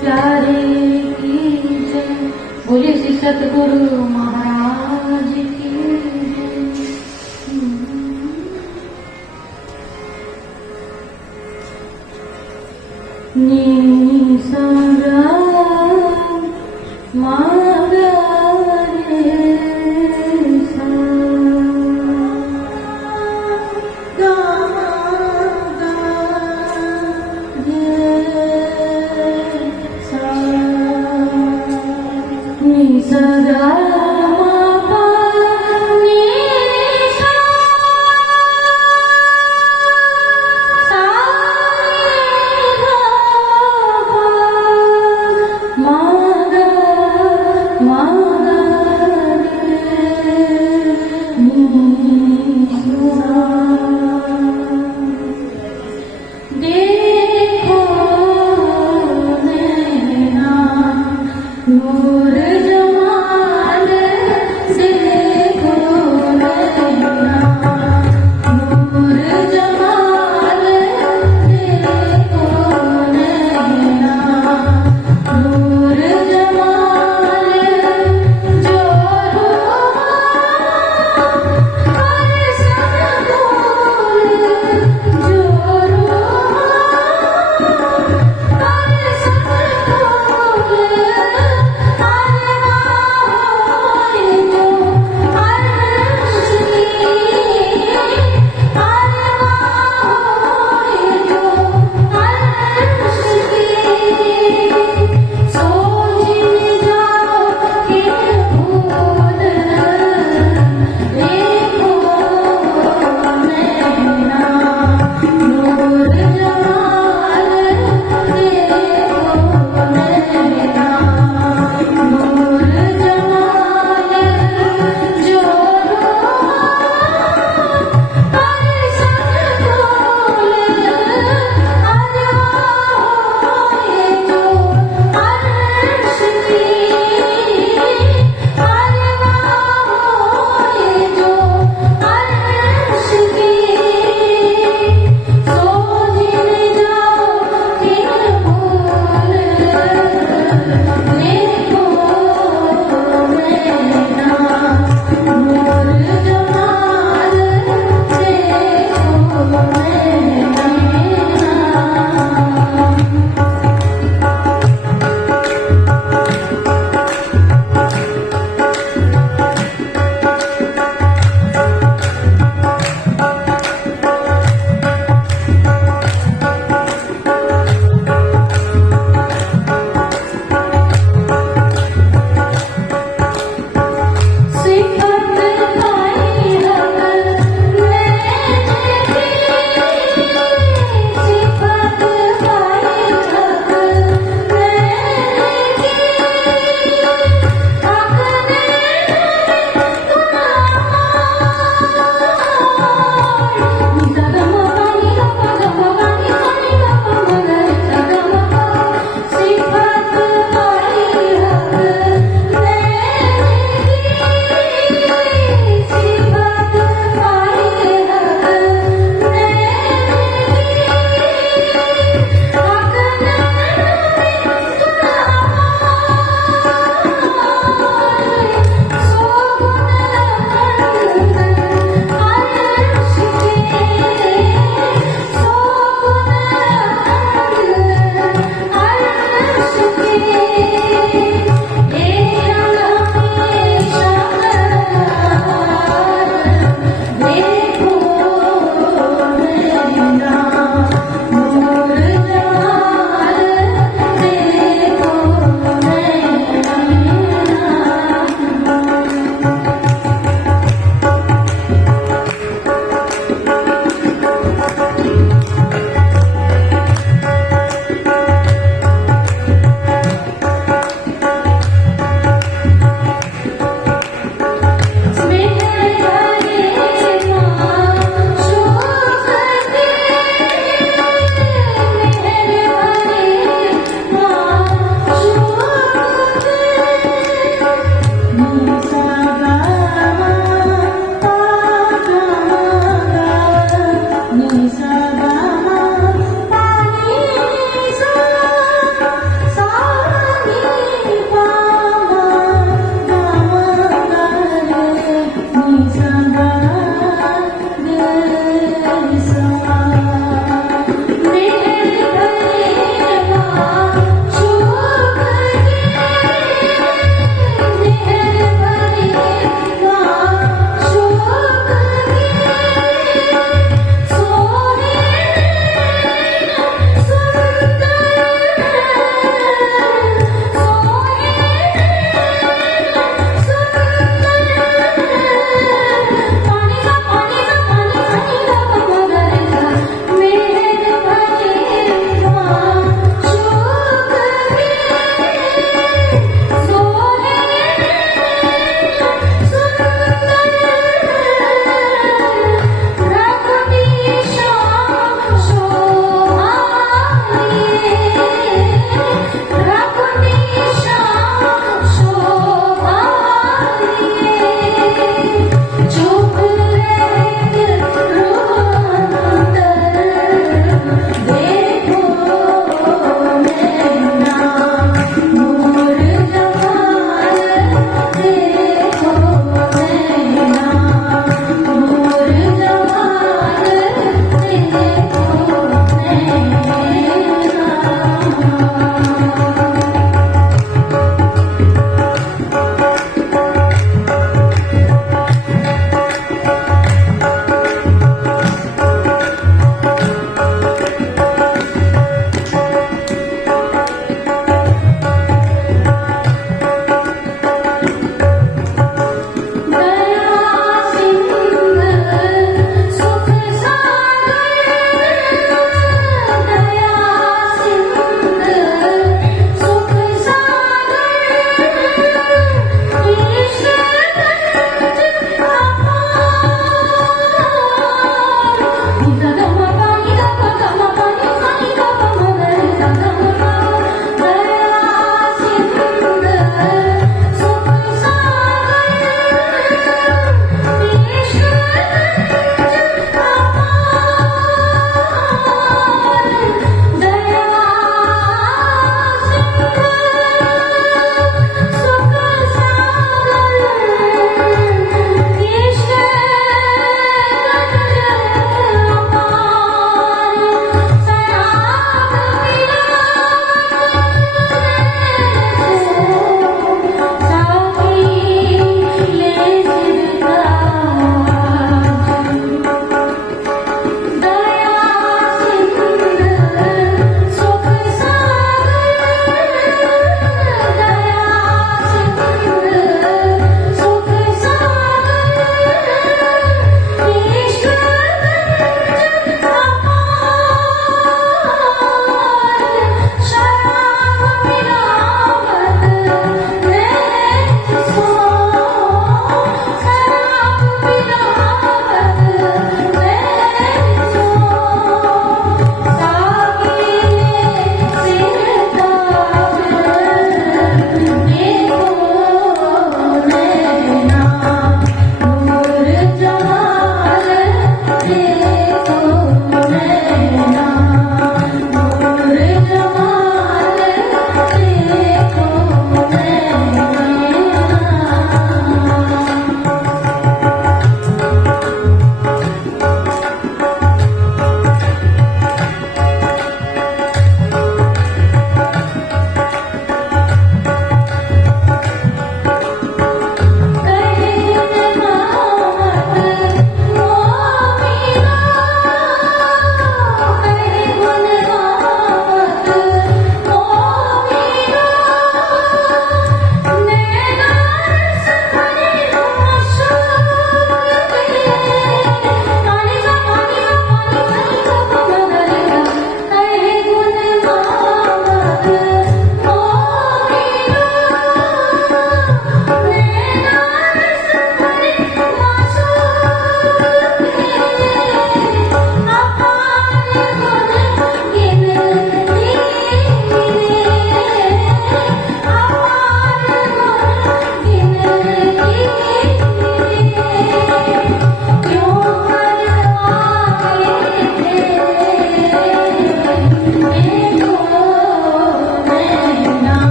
प्यारे की जय। बोलिए श्री सतगुरु महाराज की जय। नी सा गा मा गा रे सा गा मा गा रे सा नी सा गा मा पा नी सा सा रे गा मा गा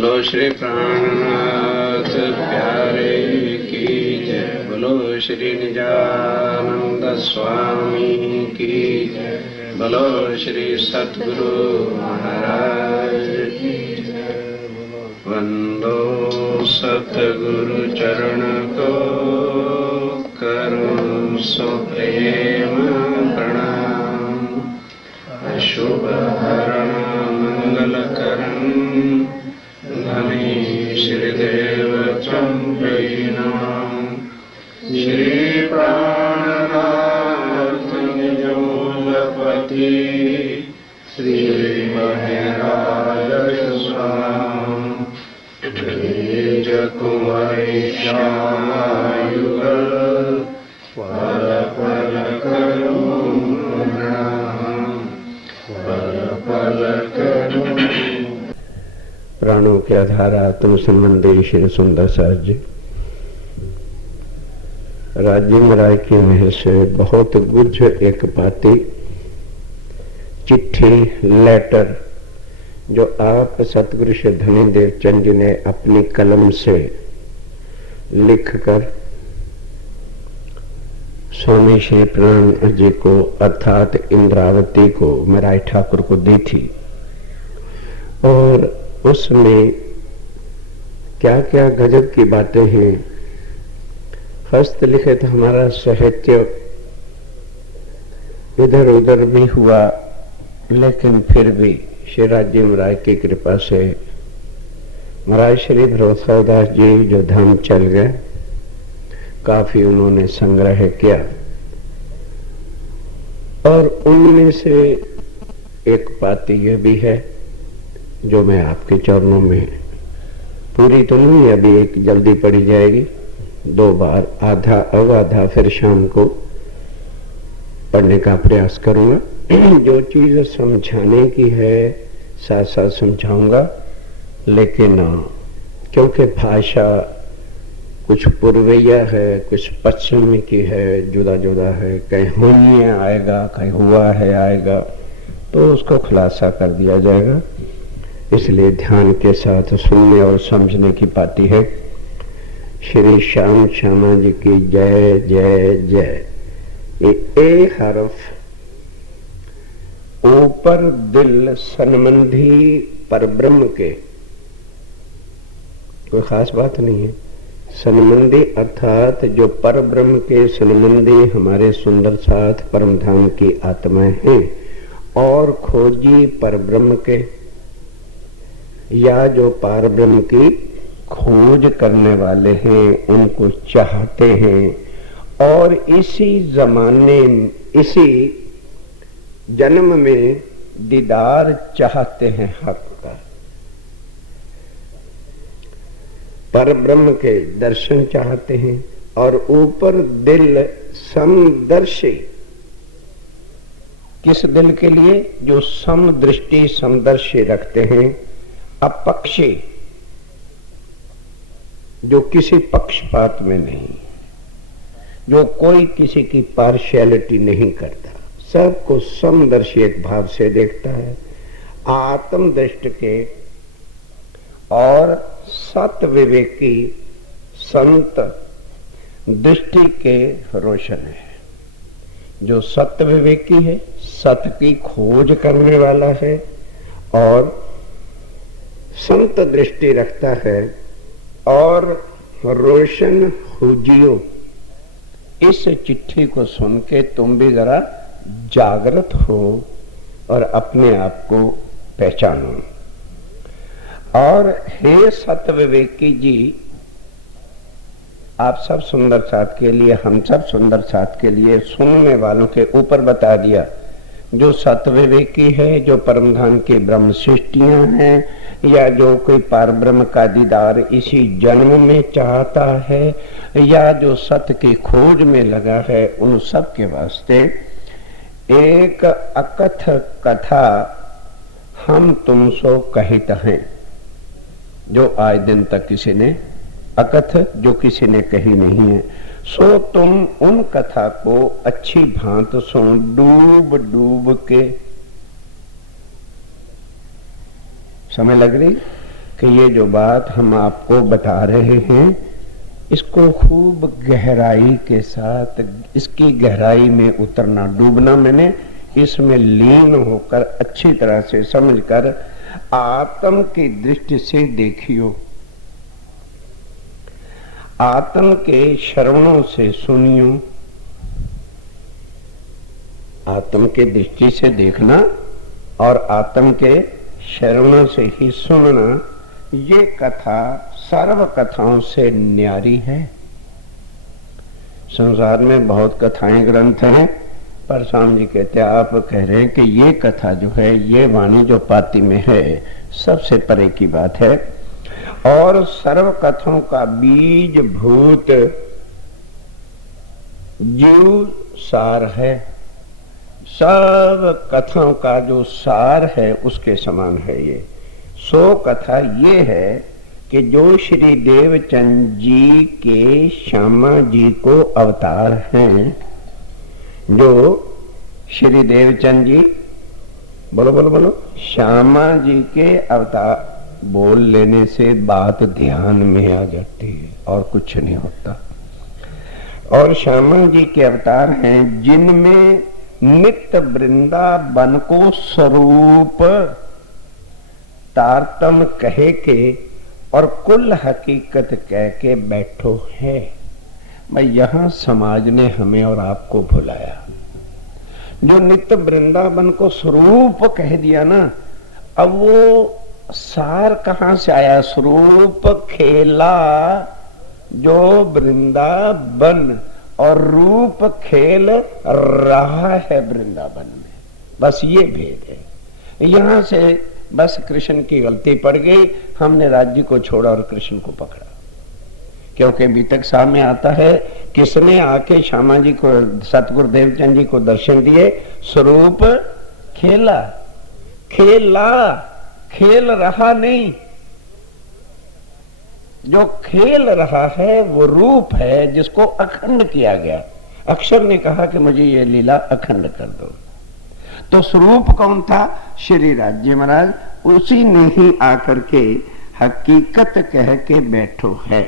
बोलो श्री प्राणनाथ प्यारे की जय। बोलो श्री निजानंद स्वामी की जय। बोलो श्री सद्गुरु महाराज की जय। वंदो सतगुरु चरण को करूं सो प्रेम प्रणाम। अशुभ हरण मंगल करण धनी श्रीदेव चंद्रनाम। श्री प्राणनाथ निजमूलपति श्री महराज स्वाम। द्विज कुंवरी श्यामायुगल पल पल करूं प्रणाम। पल पल करूं। प्राणों के आधार आत्म संबंधी श्री सुंदर सहज राजेंद्र राय की मेहर से बहुत गुझ एक पाती चिट्ठी लेटर जो आप सतगुरु श्री धनीदेव चंद जी ने अपनी कलम से लिखकर स्वामी श्री प्राण जी को अर्थात इंद्रावती को मराई ठाकुर को दी थी। और उसमें क्या क्या गजब की बातें हैं। हस्तलिखित हमारा साहित्य इधर उधर भी हुआ, लेकिन फिर भी श्री राजेंद्र राय की कृपा से महाराज श्री भरोसादास जी जो धाम चल गए, काफी उन्होंने संग्रह किया। और उनमें से एक पाती यह भी है जो मैं आपके चरणों में, पूरी तो नहीं अभी, एक जल्दी पढ़ी जाएगी, 2 बार आधा अब आधा फिर शाम को पढ़ने का प्रयास करूंगा। जो चीज समझाने की है साथ साथ समझाऊंगा, लेकिन क्योंकि भाषा कुछ पूर्वैया है कुछ पश्चिम की है, जुदा जुदा है, कहीं हुई आएगा कहीं हुआ है आएगा, तो उसको खुलासा कर दिया जाएगा। इसलिए ध्यान के साथ सुनने और समझने की पाती है। श्री श्याम श्यामा जी की जय जय जय। ये ए हरफ ऊपर दिल संबंधी परब्रह्म के, कोई खास बात नहीं है। संबंधी अर्थात जो परब्रह्म के संबंधी हमारे सुंदर साथ परम धाम की आत्माएं हैं, और खोजी परब्रह्म के या जो परब्रह्म की खोज करने वाले हैं, उनको चाहते हैं और इसी जमाने इसी जन्म में दीदार चाहते हैं हक का। परब्रह्म के दर्शन चाहते हैं और ऊपर दिल समदर्शी। किस दिल के लिए? जो समदृष्टि समदर्शी रखते हैं, अपक्षी, जो किसी पक्षपात में नहीं, जो कोई किसी की पार्शियलिटी नहीं करता, सबको समदर्शी एक भाव से देखता है, आत्मदृष्ट के और सत विवेकी संत दृष्टि के रोशन है। जो सत्य विवेकी है, सत्य की खोज करने वाला है और संत दृष्टि रखता है और रोशन हुजियो। इस चिट्ठी को सुन के तुम भी जरा जागृत हो और अपने आप को पहचानो। और हे सत्य विवेकी जी, आप सब सुंदर साथ के लिए, हम सब सुंदर साथ के लिए, सुनने वालों के ऊपर बता दिया। जो सत्य विवेकी है, जो परमधाम की ब्रह्म सृष्टियां हैं, या जो कोई परब्रह्म का दीदार इसी जन्म में चाहता है, या जो सत्य की खोज में लगा है, उन सब के वास्ते एक अकथ कथा हम तुम सो कहित हैं, जो आज दिन तक किसी ने अकथ जो किसी ने कही नहीं है। सो तुम उन कथा को अच्छी भांत सुन, डूब डूब के। समय लग रही कि ये जो बात हम आपको बता रहे हैं इसको खूब गहराई के साथ, इसकी गहराई में उतरना, डूबना, मैंने इसमें लीन होकर अच्छी तरह से समझकर आत्म की दृष्टि से देखियो, आत्म के श्रवणों से सुनियो। आत्म के दृष्टि से देखना और आत्म के श्रवणों से ही सुनना, ये कथा सर्व कथाओं से न्यारी है। संसार में बहुत कथाएं ग्रंथ हैं, पर स्वामी जी कहते हैं, आप कह रहे हैं कि ये कथा जो है, ये वाणी जो पाती में है, सबसे परे की बात है और सर्व कथाओं का बीज भूत जीव सार है। सब कथाओं का जो सार है उसके समान है ये। सो कथा ये है कि जो श्री देवचंद जी के श्यामा जी को अवतार हैं, जो श्री देवचंद जी, बोलो बोलो बोलो, श्यामा जी के अवतार, बोल लेने से बात ध्यान में आ जाती है और कुछ नहीं होता। और श्यामा जी के अवतार हैं जिनमें नित्य वृंदावन को स्वरूप तारतम कहे के और कुल हकीकत कह के बैठो है। मैं यहां समाज ने हमें और आपको भुलाया। जो नित्य वृंदावन को स्वरूप कह दिया ना, अब वो सार कहां से आया? स्वरूप खेला जो वृंदावन और रूप खेल रहा है वृंदावन में, बस ये भेद है। यहां से बस कृष्ण की गलती पड़ गई, हमने राज्य को छोड़ा और कृष्ण को पकड़ा। क्योंकि अभी तक सामने आता है किसने आके श्यामा जी को, सतगुरु देवचंद जी को दर्शन दिए? स्वरूप खेला, खेला, खेल रहा नहीं। जो खेल रहा है वो रूप है जिसको अखंड किया गया। अक्षर ने कहा कि मुझे ये लीला अखंड कर दो, तो स्वरूप कौन था? श्री राज्य महाराज। उसी ने ही आकर के हकीकत कह के बैठो है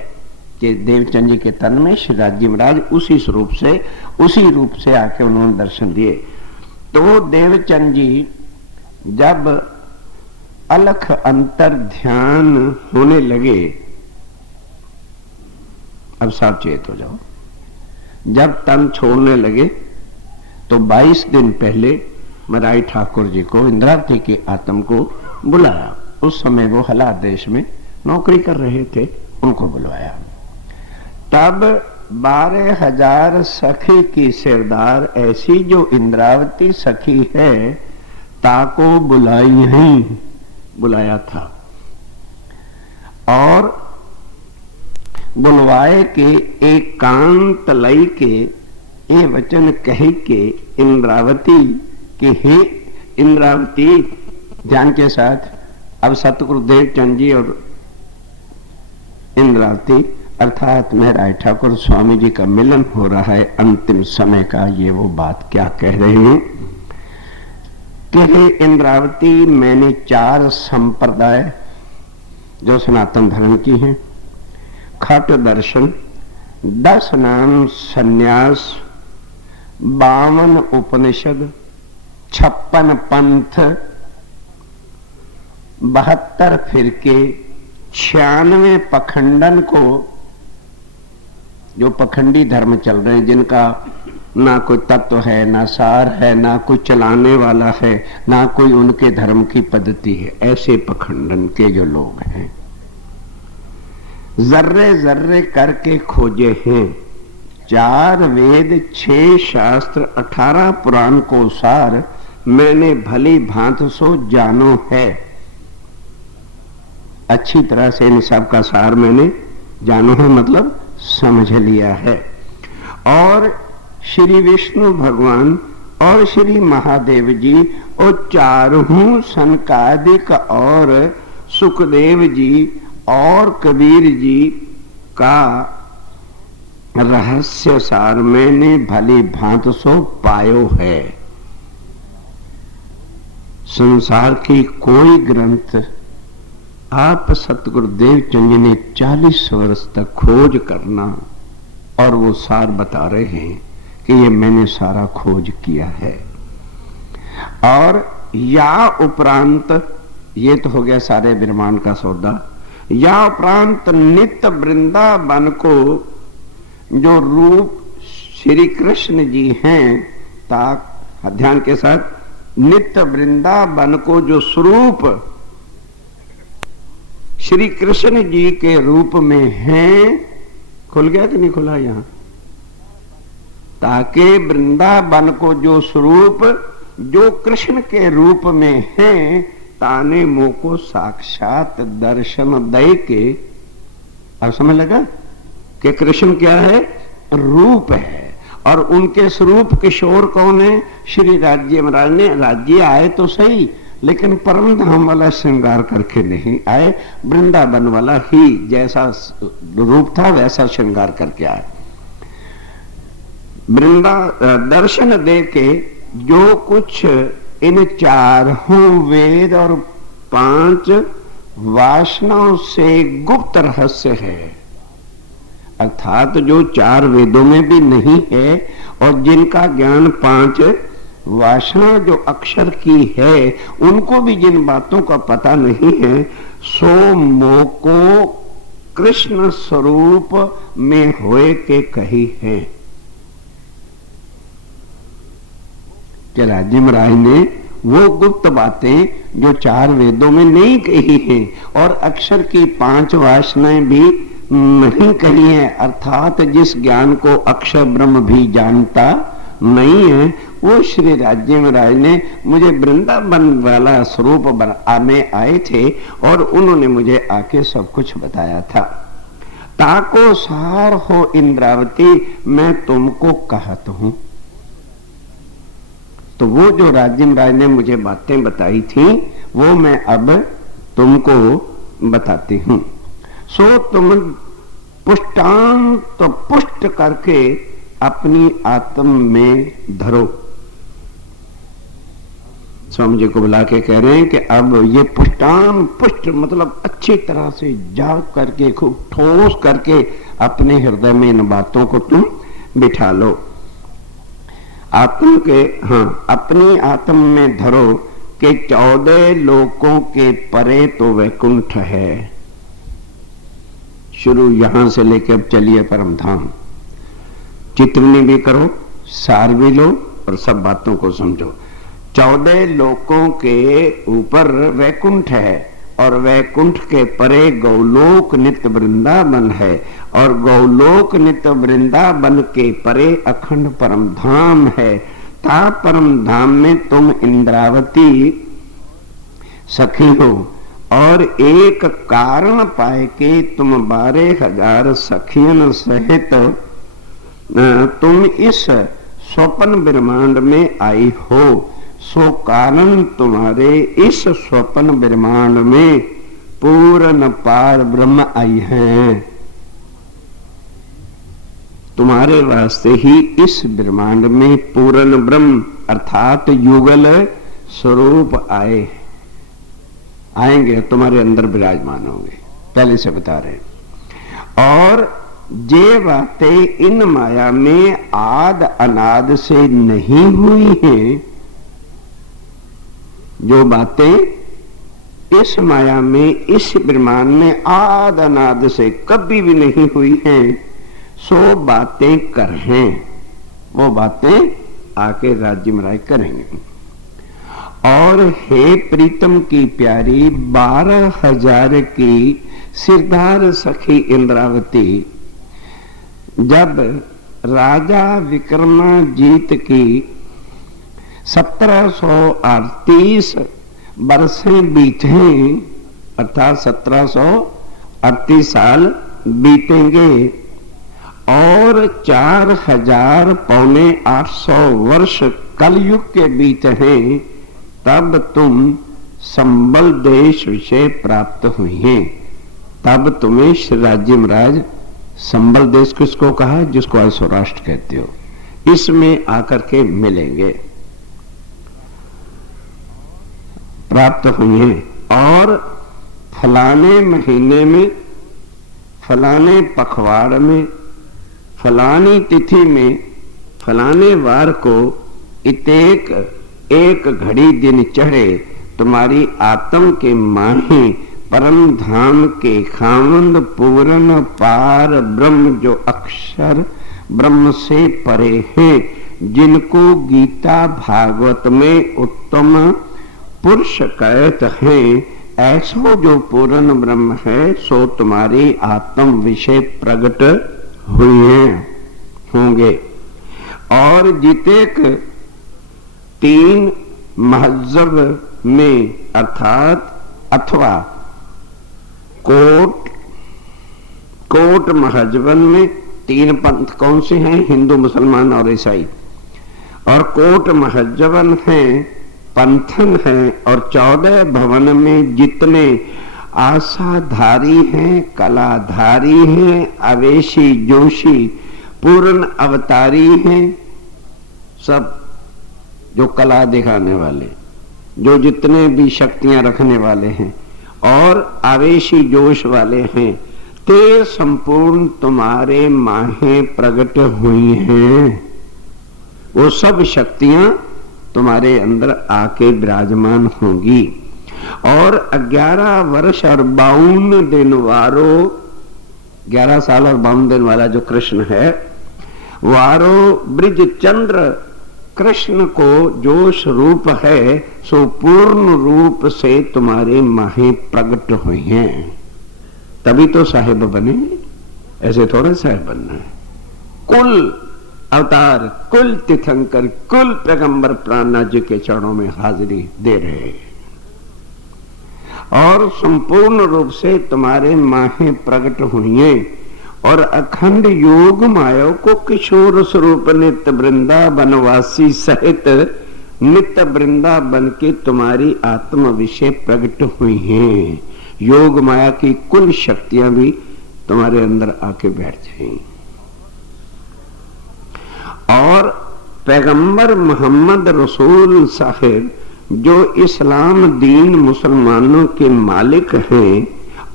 कि देवचंद जी के तन में श्री राज्य महाराज उसी स्वरूप से, उसी रूप से आके उन्होंने दर्शन दिए। तो देवचंद जी जब अलख अंतर ध्यान होने लगे, अब सावचेत हो जाओ, जब तन छोड़ने लगे तो 22 दिन पहले मराई ठाकुर जी को, इंद्रावती के आत्म को बुलाया। उस समय वो हला देश में नौकरी कर रहे थे, उनको बुलवाया। तब 12,000 सखी की सरदार ऐसी जो इंद्रावती सखी है, ताको बुलाई ही बुलाया था और बुलवाए के एकांत लई के ये वचन कहे के इंद्रावती के, हे इंद्रावती, ध्यान के साथ। अब सतगुरु देवचंद जी और इंद्रावती अर्थात महराज ठाकुर स्वामी जी का मिलन हो रहा है अंतिम समय का। ये वो बात क्या कह रहे हैं कि हे इंद्रावती, मैंने 4 संप्रदाय जो सनातन धर्म की हैं, खट दर्शन, 10 नाम संन्यास, 52 उपनिषद, 56 पंथ, 72 फिरके, 96 पखंडन को, जो पखंडी धर्म चल रहे हैं, जिनका ना कोई तत्व है, ना सार है, ना कोई चलाने वाला है, ना कोई उनके धर्म की पद्धति है, ऐसे पखंडन के जो लोग हैं, जर्रे जर्रे करके खोजे हैं। 4 वेद, 6 शास्त्र, 18 पुराण को सार, मैंने भली भांत सो जानो है। अच्छी तरह से इन सब का सार मैंने जानो है, मतलब समझ लिया है। और श्री विष्णु भगवान और श्री महादेव जी और 4 सनकादिक और सुखदेव जी और कबीर जी का रहस्य सार मैंने भली भांत सो पायो है। संसार की कोई ग्रंथ आप सतगुरुदेव चंद जी ने 40 वर्ष तक खोज करना और वो सार बता रहे हैं कि ये मैंने सारा खोज किया है। और या उपरांत, ये तो हो गया सारे ब्रह्मांड का सौदा, या उपरांत नित्य वृंदावन को जो रूप श्री कृष्ण जी हैं, ताक ध्यान के साथ, नित्य वृंदावन को जो स्वरूप श्री कृष्ण जी के रूप में हैं, खुल गया कि नहीं खुला यहां, ताकि वृंदावन को जो स्वरूप जो कृष्ण के रूप में है, ताने मोह को साक्षात दर्शन दे के, अब समझ लगा कि कृष्ण क्या है, रूप है, और उनके स्वरूप किशोर कौन है, श्री राज्य महाराज ने। राज्य आए तो सही, लेकिन परम धाम वाला श्रृंगार करके नहीं आए, वृंदावन वाला ही जैसा रूप था वैसा श्रृंगार करके आए। दर्शन दे के जो कुछ इन 4 वेद और 5 वासनाओं से गुप्त रहस्य है, अर्थात जो 4 वेदों में भी नहीं है और जिनका ज्ञान 5 वासना जो अक्षर की है, उनको भी जिन बातों का पता नहीं है, सो मोह को कृष्ण स्वरूप में होए के कही है। कि राज्य महाराज ने वो गुप्त बातें जो 4 वेदों में नहीं कही हैं और अक्षर की 5 वासनाएं भी नहीं कही है, अर्थात जिस ज्ञान को अक्षर ब्रह्म भी जानता नहीं है, वो श्री राज्य महाराज ने मुझे वृंदावन वाला स्वरूप में आए थे और उन्होंने मुझे आके सब कुछ बताया था। ताको सार हो इंद्रावती, मैं तुमको कहत हूं। तो वो जो राज्य महाराज ने मुझे बातें बताई थी, वो मैं अब तुमको बताती हूं। सो तुम पुष्टान तो पुष्ट करके अपनी आत्म में धरो। स्वामी जी को बुला के कह रहे हैं कि अब ये पुष्टान, पुष्ट मतलब अच्छी तरह से जाग करके, खूब ठोस करके अपने हृदय में इन बातों को तुम बिठा लो। आत्म के, हाँ, अपनी आत्म में धरो कि 14 लोकों के परे तो वैकुंठ है। शुरू यहां से लेकर अब चलिए परम धाम। चित्रनी भी करो, सार भी लो और सब बातों को समझो। 14 लोकों के ऊपर वैकुंठ है और वैकुंठ के परे गौलोक नित्य वृंदावन है और गौलोक नित्य वृंदावन के परे अखंड परम धाम है। ता परम धाम में तुम इंद्रावती सखी हो और एक कारण पाए के तुम 12,000 सखियन सहित तुम इस स्वप्न ब्रह्मांड में आई हो। सो कारण तुम्हारे इस स्वप्न ब्रह्मांड में पूर्ण पार ब्रह्म आई है। तुम्हारे वास्ते ही इस ब्रह्मांड में पूर्ण ब्रह्म अर्थात युगल स्वरूप आएंगे, तुम्हारे अंदर विराजमान होंगे। पहले से बता रहे। और ये बातें इन माया में आद अनाद से नहीं हुई हैं, जो बातें इस माया में, इस ब्रह्मांड में आद अनाद से कभी भी नहीं हुई हैं, सो बातें कर हैं, वो बातें आके राज्य महाराज करेंगे। और हे प्रीतम की प्यारी 12,000 की सिरदार सखी इंद्रावती, जब राजा विक्रमाजीत की 1738 बरसें बीते, अर्थात 1738 साल बीतेंगे और 4,000 पौने 800 वर्ष कलयुग के बीते हैं, तब तुम संबल देश विषय प्राप्त हुई हैं। तब तुम्हें श्री राज्य महाराज संबल देश किसको कहा, जिसको आज सौराष्ट्र कहते हो, इसमें आकर के मिलेंगे, प्राप्त हुई हैं। और फलाने महीने में, फलाने पखवाड़ में, फलानी तिथि में, फलाने वार को इतेक एक घड़ी दिन चढ़े तुम्हारी आत्म के माही परम धाम के खावंद पूर्ण पार ब्रह्म जो अक्षर ब्रह्म से परे हैं, जिनको गीता भागवत में उत्तम पुरुष कहते हैं, ऐसो जो पूर्ण ब्रह्म है सो तुम्हारी आत्म विषय प्रकट हुए होंगे। और जितेक 3 महजब में अर्थात अथवा कोट महजबन में 3 पंथ कौन से हैं? हिंदू, मुसलमान और ईसाई। और कोट महजबन हैं, पंथन हैं, और 14 भवन में जितने आशाधारी हैं, कलाधारी हैं, आवेशी जोशी पूर्ण अवतारी हैं, सब जो कला दिखाने वाले, जो जितने भी शक्तियां रखने वाले हैं और आवेशी जोश वाले हैं, ते संपूर्ण तुम्हारे माहे प्रकट हुई हैं। वो सब शक्तियां तुम्हारे अंदर आके विराजमान होंगी। और 11 वर्ष और 52 दिन वारो, 11 साल और 52 दिन वाला जो कृष्ण है, वारो ब्रिज चंद्र कृष्ण को जो स्वरूप है सो पूर्ण रूप से तुम्हारे माहे प्रकट हुई हैं। तभी तो साहिब बने, ऐसे थोड़ा साहिब बनना है। कुल अवतार, कुल तीर्थंकर, कुल पैगंबर प्राणनाथ जी के चरणों में हाजिरी दे रहे हैं और संपूर्ण रूप से तुम्हारे माहे प्रकट हुई हैं। और अखंड योग माया को किशोर स्वरूप नित्य वृंदावन वासी सहित नित्य वृंदावन के तुम्हारी आत्म विषय प्रकट हुई हैं। योग माया की कुल शक्तियां भी तुम्हारे अंदर आके बैठ जाएंगी। और पैगंबर मोहम्मद रसूल साहिब जो इस्लाम दीन मुसलमानों के मालिक हैं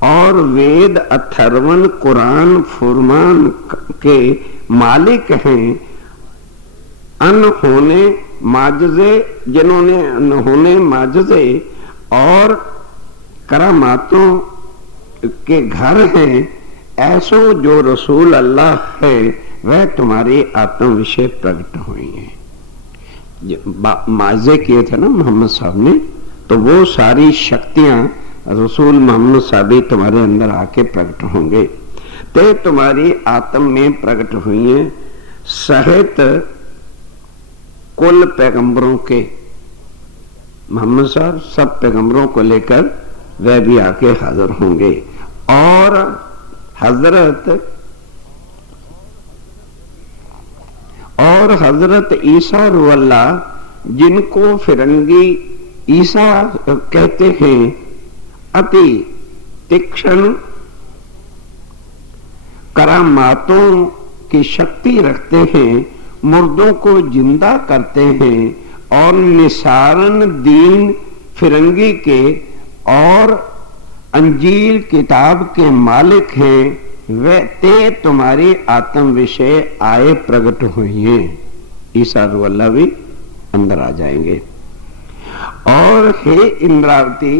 और वेद अथर्वण कुरान फुरमान के मालिक हैं, अनहोने माजजे, जिन्होंने अनहोने माजजे और करामातों के घर हैं, ऐसो जो रसूल अल्लाह है वह तुम्हारी आत्म विषय प्रकट हुई है। माजे किए थे ना मोहम्मद साहब ने, तो वो सारी शक्तियां रसूल मोहम्मद साहब भी तुम्हारे अंदर आके प्रकट होंगे। ते तुम्हारी आत्म में प्रकट हुई है सहित कुल पैगंबरों के। मोहम्मद साहब सब पैगंबरों को लेकर वह भी आके हाजिर होंगे। और हजरत ईसा रुअल्ला, जिनको फिरंगी ईसा कहते हैं, अति तीक्ष्ण करामातों की शक्ति रखते हैं, मुर्दों को जिंदा करते हैं और निसारन दीन फिरंगी के और अंजील किताब के मालिक हैं, वे ते तुम्हारी आत्म विषय आए प्रकट हुई हैं। ईसा रुअल्लाह भी अंदर आ जाएंगे। और हे इंद्रावती,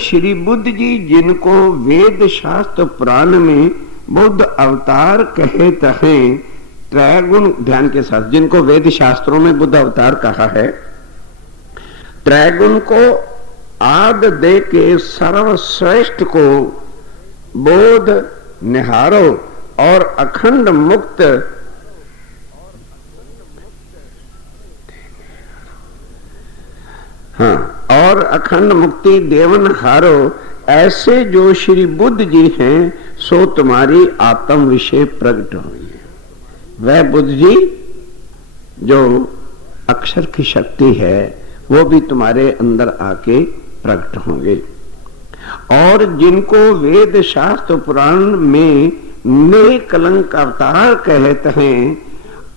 श्री बुद्ध जी जिनको वेद शास्त्र पुराण में बुद्ध अवतार कहते हैं, त्रैगुण ध्यान के साथ, जिनको वेद शास्त्रों में बुद्ध अवतार कहा है, त्रैगुण को आद दे के सर्वश्रेष्ठ को बोध निहारो और अखंड मुक्त और अखंड मुक्ति देवन हारो, ऐसे जो श्री बुद्ध जी हैं सो तुम्हारी आत्म विषय प्रकट हुई है। वह बुद्ध जी जो अक्षर की शक्ति है वो भी तुम्हारे अंदर आके प्रकट होंगे। और जिनको वेद शास्त्र पुराण में निकलंक अवतार कहते हैं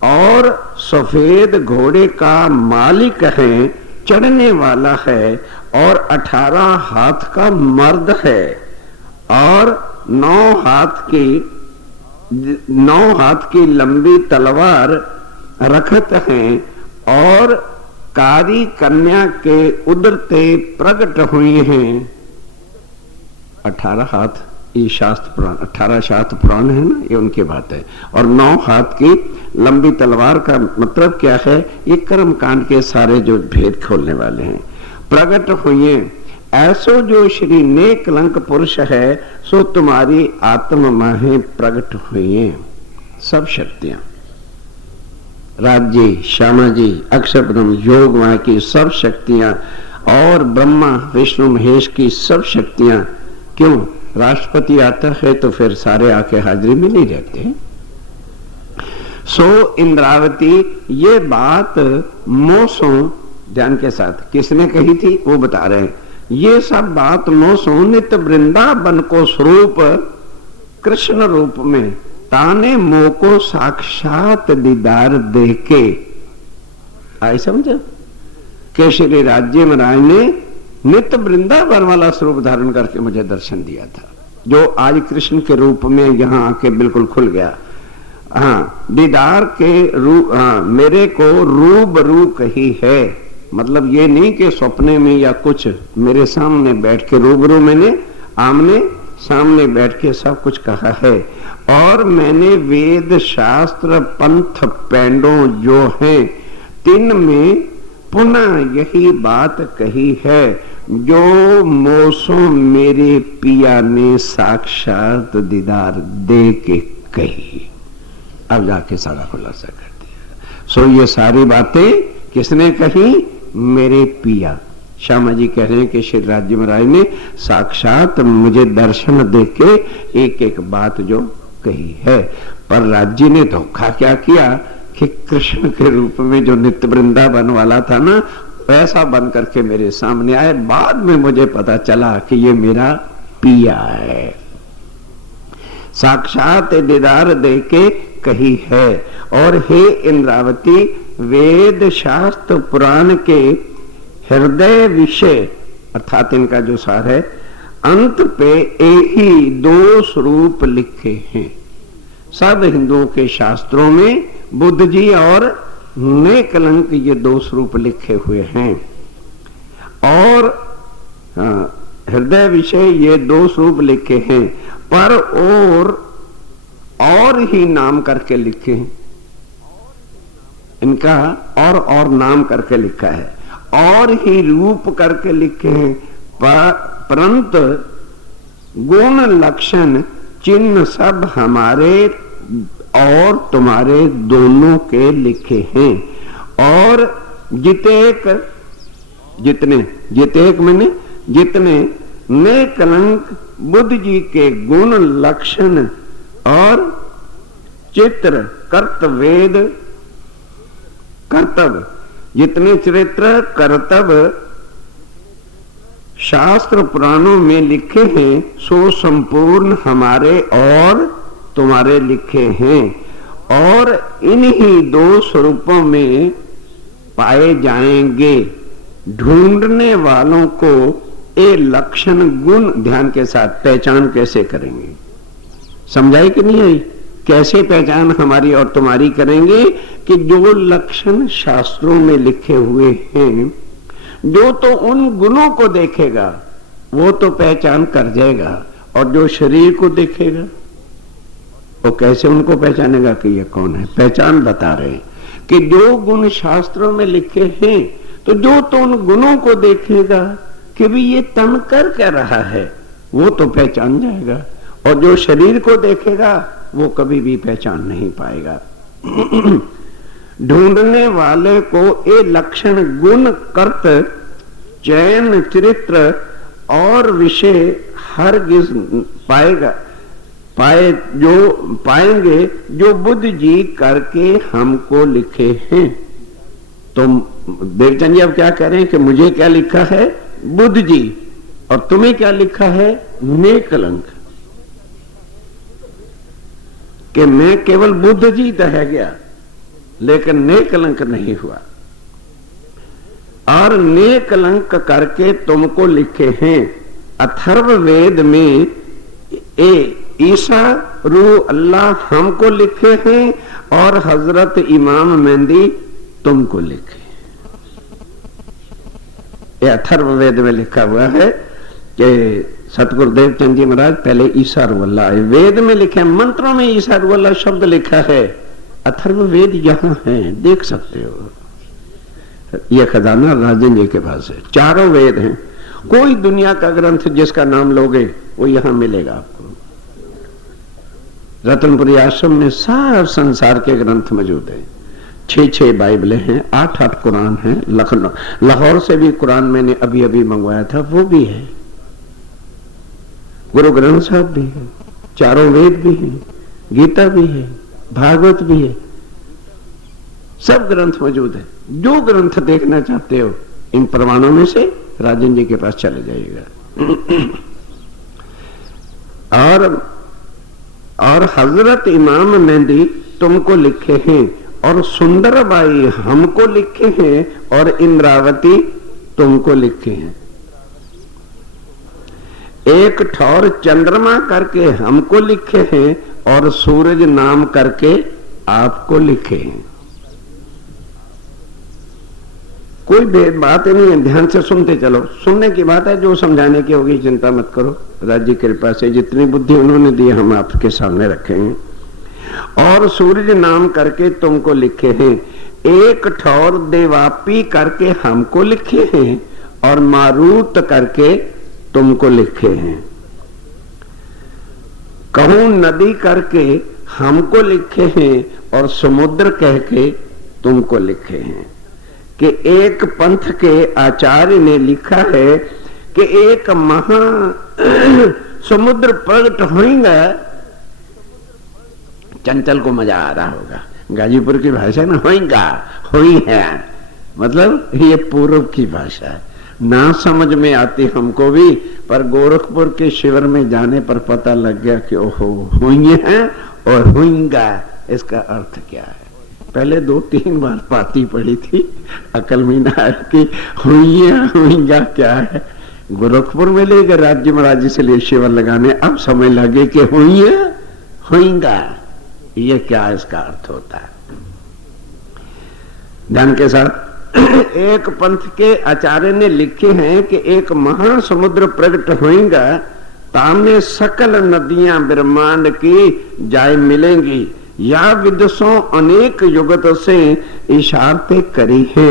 और सफेद घोड़े का मालिक है, चढ़ने वाला है और 18 हाथ का मर्द है और 9 हाथ की लंबी तलवार रखत हैं और कारी कन्या के उदरते प्रकट हुए हैं। 18 हाथ, ये शास्त्र पुराण, 18 शास्त्र पुराण है ना, ये उनकी बात है। और 9 हाथ की लंबी तलवार का मतलब क्या है? ये कर्म कांड के सारे जो भेद खोलने वाले हैं। प्रकट हुए ऐसो जो श्री नेक कलंक पुरुष है, सो तुम्हारी आत्म माहे प्रकट हुए। सब शक्तियां, राज्य, श्यामा जी, अक्षर ब्रह्म, योग माया की सब शक्तियां और ब्रह्मा विष्णु महेश की सब शक्तियां। क्यों? राष्ट्रपति आता है तो फिर सारे आके हाजिरी में नहीं रहते। सो इंद्रावती, ये बात मोसो, ध्यान के साथ, किसने कही थी वो बता रहे हैं। ये सब बात मोसो नित्य वृंदावन को स्वरूप कृष्ण रूप में ताने मोह को साक्षात दीदार देके आई। समझो कि श्री राज्य महाराज ने नित्य वृंदावन वाला स्वरूप धारण करके मुझे दर्शन दिया था, जो आज कृष्ण के रूप में यहां आके बिल्कुल खुल गया। हाँ, दीदार के रूप, मेरे को रूबरू कही है, मतलब ये नहीं कि सपने में या कुछ, मेरे सामने बैठ के रूबरू, मैंने आमने सामने बैठ के सब कुछ कहा है। और मैंने वेद शास्त्र पंथ पैंडों जो हैं तीन में पुनः यही बात कही है, जो मोसो मेरे पिया ने साक्षात दीदार दे के कही। अब जाके सारा खुलासा कर दिया। सो ये सारी बातें किसने कही? मेरे पिया। श्यामा जी कह रहे हैं कि श्री राज्य महाराज ने साक्षात मुझे दर्शन देके एक एक बात जो कही है। पर राज्य ने धोखा क्या किया कि कृष्ण के रूप में जो नित्य वृंदावन वाला था ना, ऐसा बन करके मेरे सामने आए। बाद में मुझे पता चला कि ये मेरा पिया है। साक्षात दीदार देके कही है। और हे इंद्रावती, वेद शास्त्र पुराण के हृदय विषय अर्थात इनका जो सार है, अंत पे एक ही 2 स्वरूप लिखे हैं। सब हिंदुओं के शास्त्रों में बुद्ध जी और नेकलंक ये 2 स्वरूप लिखे हुए हैं। और हृदय विषय ये 2 स्वरूप लिखे हैं, पर और ही नाम करके लिखे हैं। इनका और नाम करके लिखा है, और ही रूप करके लिखे हैं, परंतु गुण लक्षण चिन्ह सब हमारे और तुम्हारे दोनों के लिखे हैं। और जितेक मैंने जितने नेकलंक बुद्ध जी के गुण लक्षण और चित्र कर्तव्य कर्तव्य, जितने चरित्र कर्तव्य शास्त्र पुराणों में लिखे हैं, सो संपूर्ण हमारे और तुम्हारे लिखे हैं। और इन्हीं 2 स्वरूपों में पाए जाएंगे। ढूंढने वालों को ये लक्षण गुण, ध्यान के साथ, पहचान कैसे करेंगे? समझाई कि नहीं आई? कैसे पहचान हमारी और तुम्हारी करेंगे? कि जो लक्षण शास्त्रों में लिखे हुए हैं, जो तो उन गुणों को देखेगा वो तो पहचान कर जाएगा, और जो शरीर को देखेगा वो कैसे उनको पहचानेगा कि ये कौन है? पहचान बता रहे हैं कि जो गुण शास्त्रों में लिखे हैं, तो जो तो उन गुणों को देखेगा कि भी ये तन कर क्या रहा है, वो तो पहचान जाएगा। और जो शरीर को देखेगा वो कभी भी पहचान नहीं पाएगा। ढूंढने वाले को ये लक्षण गुण कर्त चयन चरित्र और विषय हरगिज पाएंगे जो बुद्ध जी करके हमको लिखे हैं। तो देवचंद जी अब क्या कह रहे हैं कि मुझे क्या लिखा है? बुद्ध जी। और तुम्हें क्या लिखा है? नेकलंक। कि मैं केवल बुद्ध जी रह गया, लेकिन नेकलंक नहीं हुआ। और ने कलंक करके तुमको लिखे हैं। अथर्ववेद में ईसा रू अल्लाह हमको लिखे हैं और हजरत इमाम मेहंदी तुमको लिखे। ये अथर्ववेद में लिखा हुआ है कि सतगुरुदेव चंद जी महाराज पहले ईसा रू अल्लाह, वेद में लिखे, मंत्रों में ईसा रू अल्लाह शब्द लिखा है। अथर्ववेद यहाँ है, देख सकते हो। यह खजाना राजन जी के पास है, चारों वेद हैं। कोई दुनिया का ग्रंथ जिसका नाम लोगे वो यहां मिलेगा आपको। रतनपुरी आश्रम में सब संसार के ग्रंथ मौजूद हैं। 6 बाइबलें हैं, 8 कुरान हैं। लाहौर से भी कुरान मैंने अभी अभी मंगवाया था, वो भी है। गुरु ग्रंथ साहब भी है, चारों वेद भी हैं, गीता भी है, भागवत भी है, सब ग्रंथ मौजूद है। जो ग्रंथ देखना चाहते हो इन प्रमाणों में से राजन जी के पास चले जाइएगा। और हजरत इमाम मेहंदी तुमको लिखे हैं और सुंदरबाई हमको लिखे हैं और इंद्रावती तुमको लिखे हैं। एक ठौर चंद्रमा करके हमको लिखे हैं और सूरज नाम करके आपको लिखे हैं। कोई भेद बात नहीं है, ध्यान से सुनते चलो। सुनने की बात है, जो समझाने की होगी चिंता मत करो। राज्य की कृपा से जितनी बुद्धि उन्होंने दी हम आपके सामने रखेंगे। और सूरज नाम करके तुमको लिखे हैं, एक ठौर देवापी करके हमको लिखे हैं और मारूत करके तुमको लिखे हैं। कहूं नदी करके हमको लिखे हैं और समुद्र कह के तुमको लिखे हैं। कि एक पंथ के आचार्य ने लिखा है कि एक महा समुद्र प्रकट होगा। चंचल को मजा आ रहा होगा, गाजीपुर की भाषा ना, होगा हुई है, मतलब ये पूर्व की भाषा है, ना समझ में आती हमको भी, पर गोरखपुर के शिविर में जाने पर पता लग गया कि ओहो हुई है और हुईगा इसका अर्थ क्या है। पहले 2-3 बार पाती पड़ी थी, अकल में ना आया कि हुईगा क्या है। गोरखपुर में ले गए राज्य महाराज से लिए शिविर लगाने, अब समझ लगे कि हुईगा ये क्या इसका अर्थ होता है। ध्यान के साथ, एक पंथ के आचार्य ने लिखे हैं कि एक महासमुद्र प्रकट होगा, तामे सकल नदियां ब्रह्मांड की जाय मिलेंगी। या विदुषों अनेक युगत से इशारते करी है,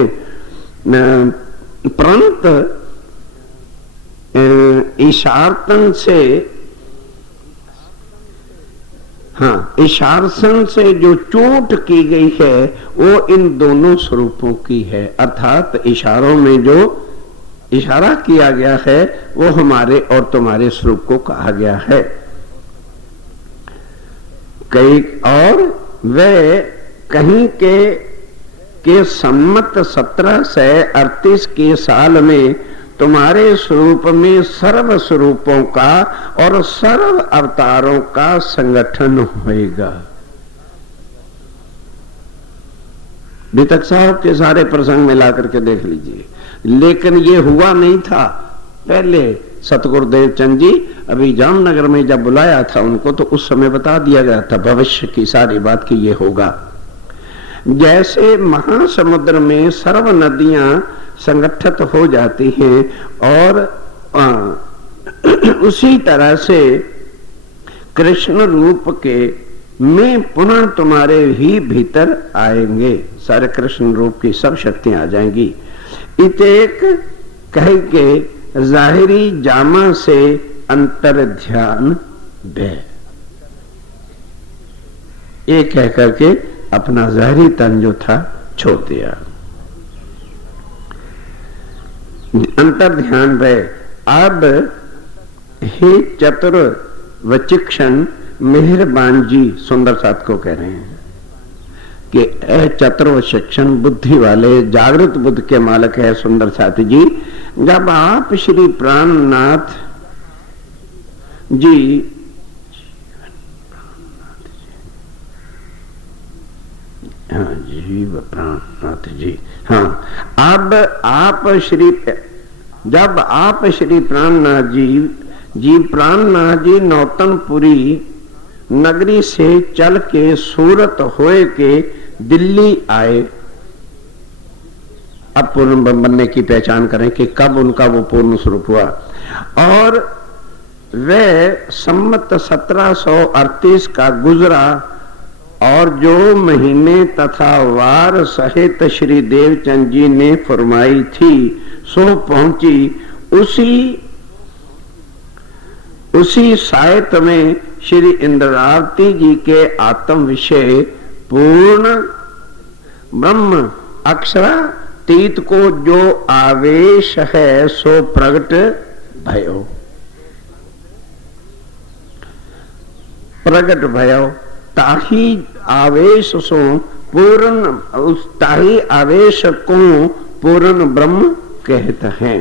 परंतु इशारतन से, हाँ, इशारसन से जो चोट की गई है वो इन दोनों स्वरूपों की है। अर्थात इशारों में जो इशारा किया गया है वो हमारे और तुम्हारे स्वरूप को कहा गया है। कई और वे कहीं के सम्मत 1738 के साल में तुम्हारे स्वरूप में सर्व स्वरूपों का और सर्व अवतारों का संगठन होएगा। बीतक साहब के सारे प्रसंग मिला करके देख लीजिए। लेकिन ये हुआ नहीं था पहले। सतगुरुदेव चंद जी अभी जामनगर में जब बुलाया था उनको, तो उस समय बता दिया गया था भविष्य की सारी बात कि ये होगा। जैसे महासमुद्र में सर्व नदियां संगठित हो जाती हैं और उसी तरह से कृष्ण रूप के में पुनः तुम्हारे ही भीतर आएंगे, सारे कृष्ण रूप की सब शक्तियां आ जाएंगी। इतेक कह के जाहिरी जामा से अंतर ध्यान दे, ये कह करके अपना जाहिरी तन जो था छोड़ दिया। अंतर ध्यान दे। अब हे चतुर वचिक्षण मेहरबान जी, सुंदर साथ को कह रहे हैं कि ए चतुर वचिक्षण बुद्धि वाले जागृत बुद्ध के मालक है सुंदर साथी जी। जब आप श्री प्राणनाथ जी हाँ, जीव प्राणनाथ जी। हाँ, अब आप जब आप श्री प्राणनाथ जी प्राणनाथ जी नौतनपुरी नगरी से चल के सूरत होए के दिल्ली आए। अब पूर्ण ब्रह्म बनने की पहचान करें कि कब उनका वो पूर्ण स्वरूप हुआ। और वह सम्मत 1738 का गुजरा और जो महीने तथा वार सहित श्री देवचंद जी ने फरमाई थी सो पहुंची। उसी सायत में श्री इंद्रावती जी के आत्म विषय पूर्ण ब्रह्म अक्षरातीत को जो आवेश है सो प्रगट भयो। प्रगट भयो ताही आवेश सो पूर्ण, उस ताही आवेश को पूर्ण ब्रह्म कहते हैं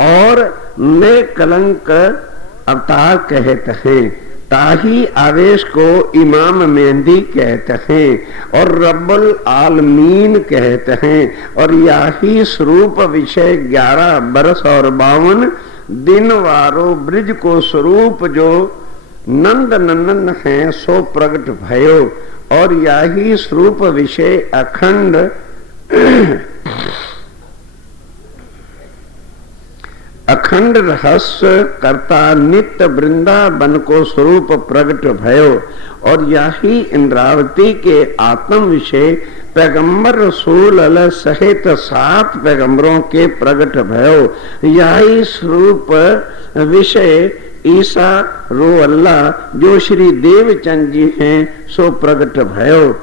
और ने कलंक अवतार कहते हैं। ताही आवेश को इमाम मेहंदी कहते हैं और रब्बुल आलमीन कहते हैं। और यही स्वरूप विषय 11 बरस और 52 दिन वारो ब्रिज को स्वरूप जो नंद नंदन है सो प्रगट भयो। और यही स्वरूप विषय अखंड रहस्य करता नित्य वृंदावन को स्वरूप प्रगट भयो। और यही इंद्रावती के आत्म विषय पैगंबर रसूल अल्लाह सहित 7 पैगंबरों के प्रगट भयो। यही स्वरूप विषय ईसा रो अल्लाह जो श्री देवचंद जी हैं सो प्रगट भयो।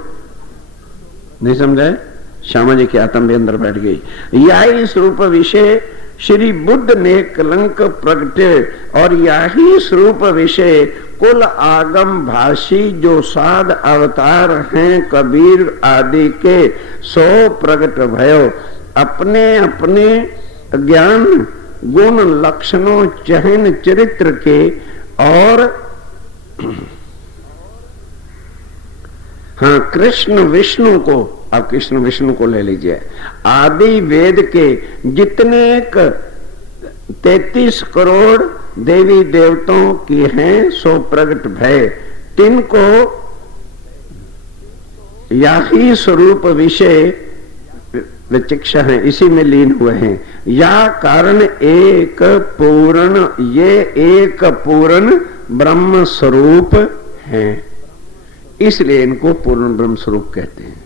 नहीं समझाए? श्यामा जी के आत्म भी अंदर बैठ गई। यही स्वरूप विषय श्री बुद्ध ने कलंक प्रगटे। और यही स्वरूप विषय कुल आगम भाषी जो साध अवतार हैं कबीर आदि के सो प्रगट भयो। अपने अपने ज्ञान गुण लक्षणों चहन चरित्र के और हाँ कृष्ण विष्णु को, अब कृष्ण विष्णु को ले लीजिए, आदि वेद के जितने 33 करोड़ देवी देवताओं की हैं सो प्रगट भय। तिनको यही स्वरूप विषय विचिक्षा है, इसी में लीन हुए हैं। या कारण एक पूर्ण, ये एक पूर्ण ब्रह्म स्वरूप है, इसलिए इनको पूर्ण ब्रह्म स्वरूप कहते हैं।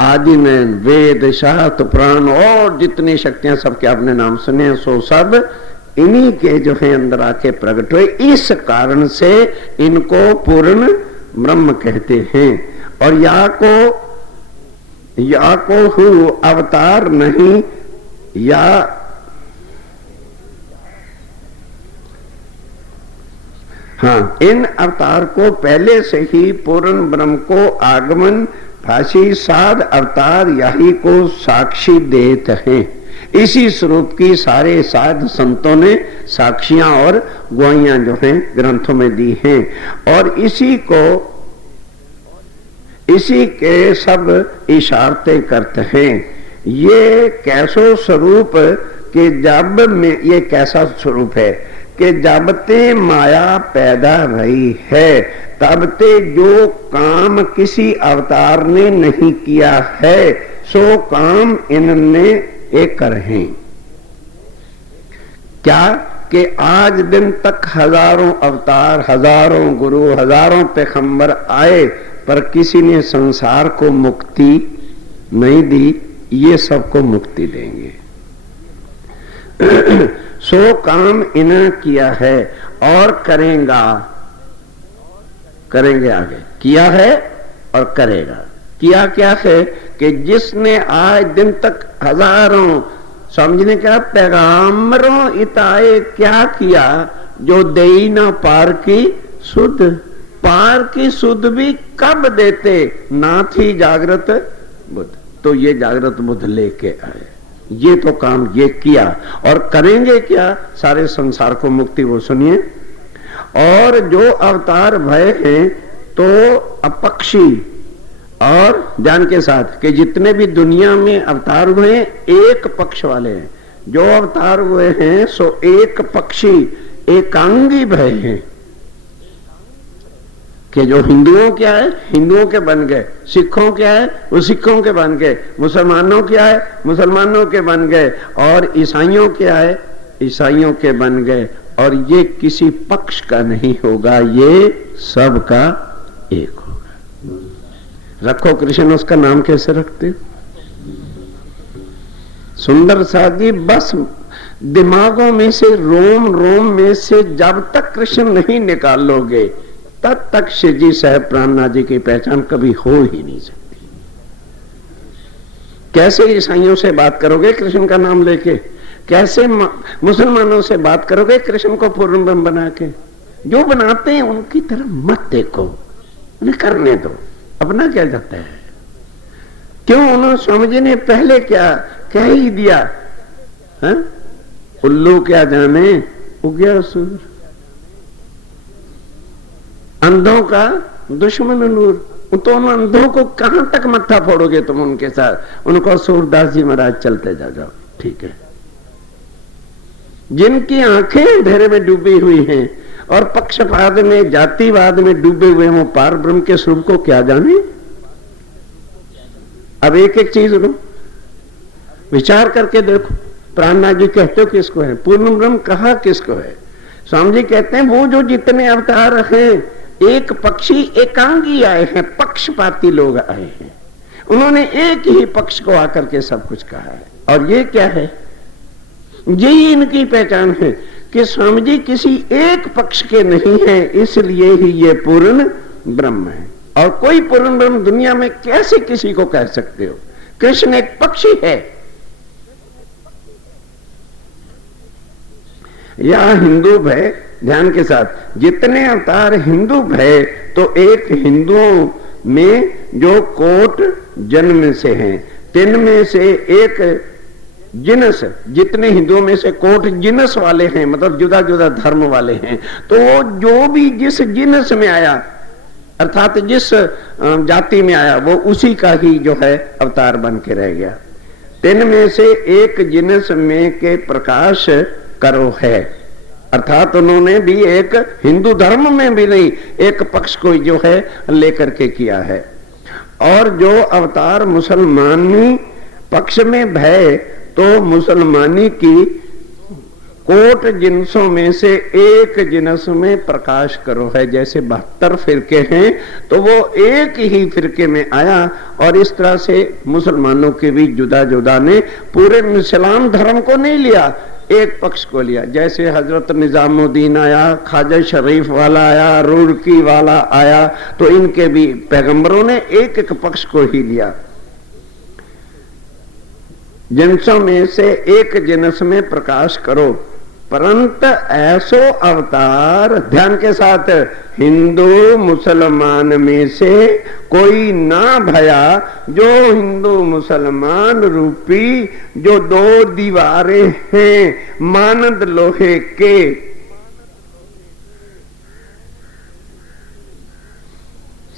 आदि नयन वेद शास्त्र प्राण और जितनी शक्तियां सबके आपने नाम सुने सो सब इन्हीं के जो है अंदर आके प्रकट हुए। इस कारण से इनको पूर्ण ब्रह्म कहते हैं। और या को हु अवतार नहीं, या हाँ इन अवतार को पहले से ही पूर्ण ब्रह्म को आगमन भाषी साध अवतार यही को साक्षी देते हैं। इसी स्वरूप की सारे साध संतों ने साक्षियां और गुआइयां जो हैं ग्रंथों में दी हैं। और इसी के सब इशारते करते हैं। ये कैसो स्वरूप के जब में, ये कैसा स्वरूप है कि जब ते माया पैदा रही है तब ते जो काम किसी अवतार ने नहीं किया है सो काम इनने एक कर हैं। क्या कि आज दिन तक हजारों अवतार, हजारों गुरु, हजारों पैगंबर आए पर किसी ने संसार को मुक्ति नहीं दी। ये सबको मुक्ति देंगे। सो काम इन्हें किया है और करेंगे आगे। किया है और करेगा। किया क्या है कि जिसने आज दिन तक हजारों, समझने क्या, पैगंबरों इताए क्या किया जो दे ना पार की सुध। पार की सुध भी कब देते, ना थी जागृत बुद्ध, तो ये जागृत बुद्ध लेके आए। ये तो काम ये किया और करेंगे क्या, सारे संसार को मुक्ति। वो सुनिए। और जो अवतार भय हैं तो अपक्षी और ध्यान के साथ कि जितने भी दुनिया में अवतार हुए एक पक्ष वाले हैं। जो अवतार हुए हैं सो एक पक्षी एकांगी भय हैं कि जो हिंदुओं क्या है हिंदुओं के बन गए, सिखों क्या है वो सिखों के बन गए, मुसलमानों क्या है मुसलमानों के बन गए, और ईसाइयों क्या है ईसाइयों के बन गए। और ये किसी पक्ष का नहीं होगा, ये सबका एक होगा। रखो कृष्ण, उसका नाम कैसे रखते हो? सुंदर सादी, बस दिमागों में से रोम रोम में से जब तक कृष्ण नहीं निकालोगे तब तक शिव जी साहब प्राणनाथ जी की पहचान कभी हो ही नहीं सकती। कैसे ईसाइयों से बात करोगे कृष्ण का नाम लेके? कैसे मुसलमानों से बात करोगे कृष्ण को पूर्ण ब्रह्म बना के? जो बनाते हैं उनकी तरफ मत देखो, उन्हें करने दो, अपना क्या जाता है? क्यों? उन्होंने स्वामी जी ने पहले क्या कह ही दिया है? उल्लू क्या जाने उगया सूर, अंधों का दुश्मन नूर। तो उन अंधों को कहां तक मत्था फोड़ोगे तुम उनके साथ? उनको सूरदास जी महाराज चलते जाओ, ठीक है। जिनकी आंखें अंधेरे में डूबी हुई हैं और पक्षपात में जातिवाद में डूबे हुए हैं, वो पार ब्रह्म के स्वरूप को क्या जाने? अब एक एक चीज लो, विचार करके देखो। प्राणनाथ जी कहते हो किसको है? पूर्ण ब्रह्म कहा किसको है? स्वामी जी कहते हैं वो जो जितने अवतार हैं एक पक्षी एकांगी आए हैं, पक्षपाती लोग आए हैं, उन्होंने एक ही पक्ष को आकर के सब कुछ कहा है। और ये क्या है? यही इनकी पहचान है कि स्वामी जी किसी एक पक्ष के नहीं है, इसलिए ही ये पूर्ण ब्रह्म है। और कोई पूर्ण ब्रह्म दुनिया में कैसे किसी को कह सकते हो? कृष्ण एक पक्षी है या हिंदू भय? ध्यान के साथ, जितने अवतार हिंदू भय तो एक हिंदुओं में जो कोट जन्म से हैं, तीन में से एक जिनस, जितने हिंदुओं में से कोट जिनस वाले हैं, मतलब जुदा जुदा धर्म वाले हैं, तो जो भी जिस जिनस में आया अर्थात जिस जाति में आया वो उसी का ही जो है अवतार बन के रह गया। तीन में से एक जिनस में के प्रकाश करो है, अर्थात उन्होंने भी एक हिंदू धर्म में भी नहीं एक पक्ष को जो है लेकर के किया है। और जो अवतार मुसलमानी पक्ष में भय तो मुसलमानी की कोट जिनसों में से एक जिनस में प्रकाश करो है। जैसे 72 फिरके हैं तो वो एक ही फिरके में आया, और इस तरह से मुसलमानों के भी जुदा जुदा ने पूरे इस्लाम धर्म को नहीं लिया, एक पक्ष को लिया। जैसे हजरत निजामुद्दीन आया, ख्वाजा शरीफ वाला आया, रुड़की वाला आया, तो इनके भी पैगंबरों ने एक एक पक्ष को ही लिया। जिनसों में से एक जिनस में प्रकाश करो, परंतु ऐसो अवतार, ध्यान के साथ, हिंदू मुसलमान में से कोई ना भया जो हिंदू मुसलमान रूपी जो दो दीवारें हैं मानद लोहे के,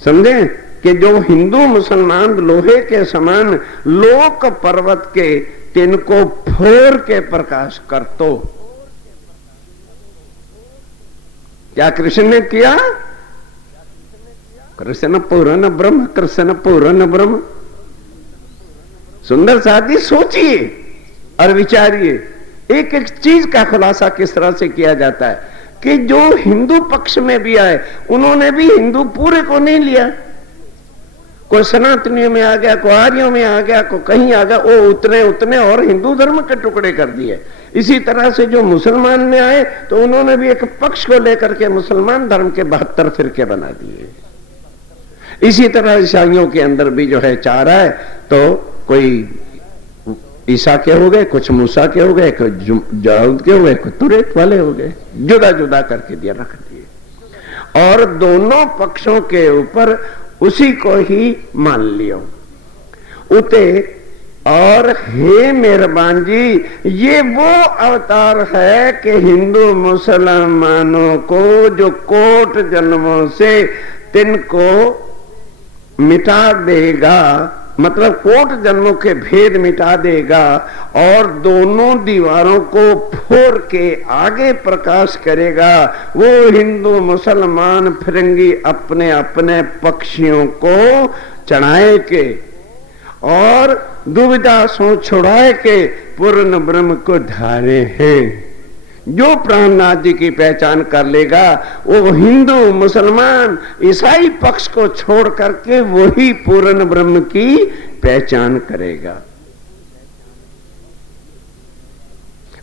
समझे कि जो हिंदू मुसलमान लोहे के समान लोक पर्वत के तिनको फोड़ के प्रकाश कर। तो क्या कृष्ण ने किया? कृष्ण पूर्ण ब्रह्म, कृष्ण पूर्ण ब्रह्म। सुंदर साथी, सोचिए और विचारिए, एक एक चीज का खुलासा किस तरह से किया जाता है कि जो हिंदू पक्ष में भी आए उन्होंने भी हिंदू पूरे को नहीं लिया। कोई सनातनियों में आ गया, कोई आर्यों में आ गया, कोई कहीं आ गया, वो उतने और हिंदू धर्म के टुकड़े कर दिए। इसी तरह से जो मुसलमान में आए तो उन्होंने भी एक पक्ष को लेकर के मुसलमान धर्म के 72 फिरके बना दिए। इसी तरह ईसाइयों के अंदर भी जो है चार है, तो कोई ईसा के हो गए, कुछ मूसा के हो गए, कुछ दाऊद के हो गए, कुछ तुरेत वाले हो गए, जुदा जुदा करके दिया, रख दिए। और दोनों पक्षों के ऊपर उसी को ही मान लियो उते। और हे मेहरबान जी, ये वो अवतार है कि हिंदू मुसलमानों को जो कोट जन्मों से तिनको मिटा देगा, मतलब कोट जन्मों के भेद मिटा देगा और दोनों दीवारों को फोड़ के आगे प्रकाश करेगा। वो हिंदू मुसलमान फिरंगी अपने अपने पक्षियों को चढ़ाए के और दुविधा सो छुड़ाए के पूर्ण ब्रह्म को धारे हैं। जो प्राणनाथ जी की पहचान कर लेगा वो हिंदू मुसलमान ईसाई पक्ष को छोड़ करके वही पूर्ण ब्रह्म की पहचान करेगा।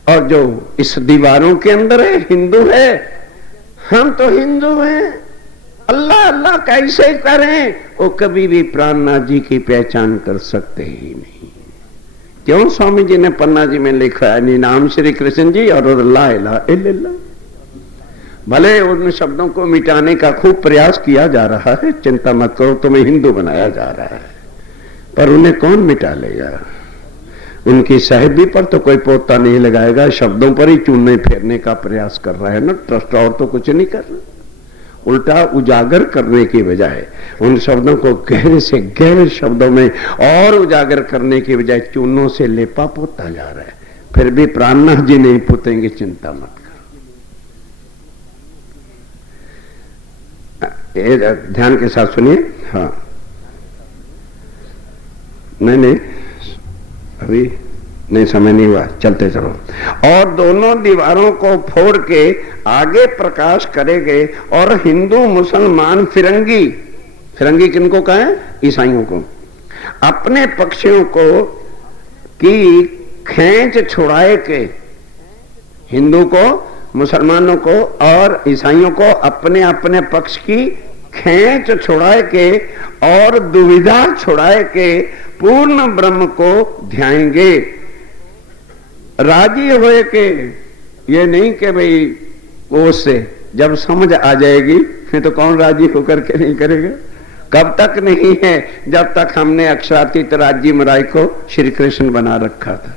और जो इस दीवारों के अंदर है हिंदू है, हम तो हिंदू हैं, अल्लाह अल्लाह कैसे करें, वो कभी भी प्राणनाथ जी की पहचान कर सकते ही नहीं। क्यों स्वामी जी ने पन्ना जी में लिखा है नाम श्री कृष्ण जी और ला इलाहा इल्लल्लाह। भले उन शब्दों को मिटाने का खूब प्रयास किया जा रहा है, चिंता मत करो, तुम्हें हिंदू बनाया जा रहा है, पर उन्हें कौन मिटा लेगा? उनकी साहिबी पर तो कोई पोता नहीं लगाएगा, शब्दों पर ही चूने फेरने का प्रयास कर रहा है ना ट्रस्ट, और तो कुछ नहीं कर रहा। उल्टा उजागर करने की बजाय उन शब्दों को गहरे से गहरे शब्दों में और उजागर करने की बजाय चूनों से लेपा पोता जा रहा है। फिर भी प्राणनाथ जी नहीं पुतेंगे, चिंता मत करो। ध्यान के साथ सुनिए। हाँ, नहीं अभी नहीं, समय नहीं हुआ, चलते चलो। और दोनों दीवारों को फोड़ के आगे प्रकाश करेंगे और हिंदू मुसलमान फिरंगी, फिरंगी किनको कहें? ईसाइयों को, अपने पक्षियों को की खींच छुड़ाए के, हिंदू को, मुसलमानों को और ईसाइयों को अपने अपने पक्ष की खींच छुड़ाए के और दुविधा छुड़ाए के पूर्ण ब्रह्म को ध्याएंगे। राजी होए के, ये नहीं कि भाई वो से जब समझ आ जाएगी फिर तो कौन राजी होकर के नहीं करेगा। कब तक नहीं है? जब तक हमने अक्षरातीत राज्य मराई को श्री कृष्ण बना रखा था।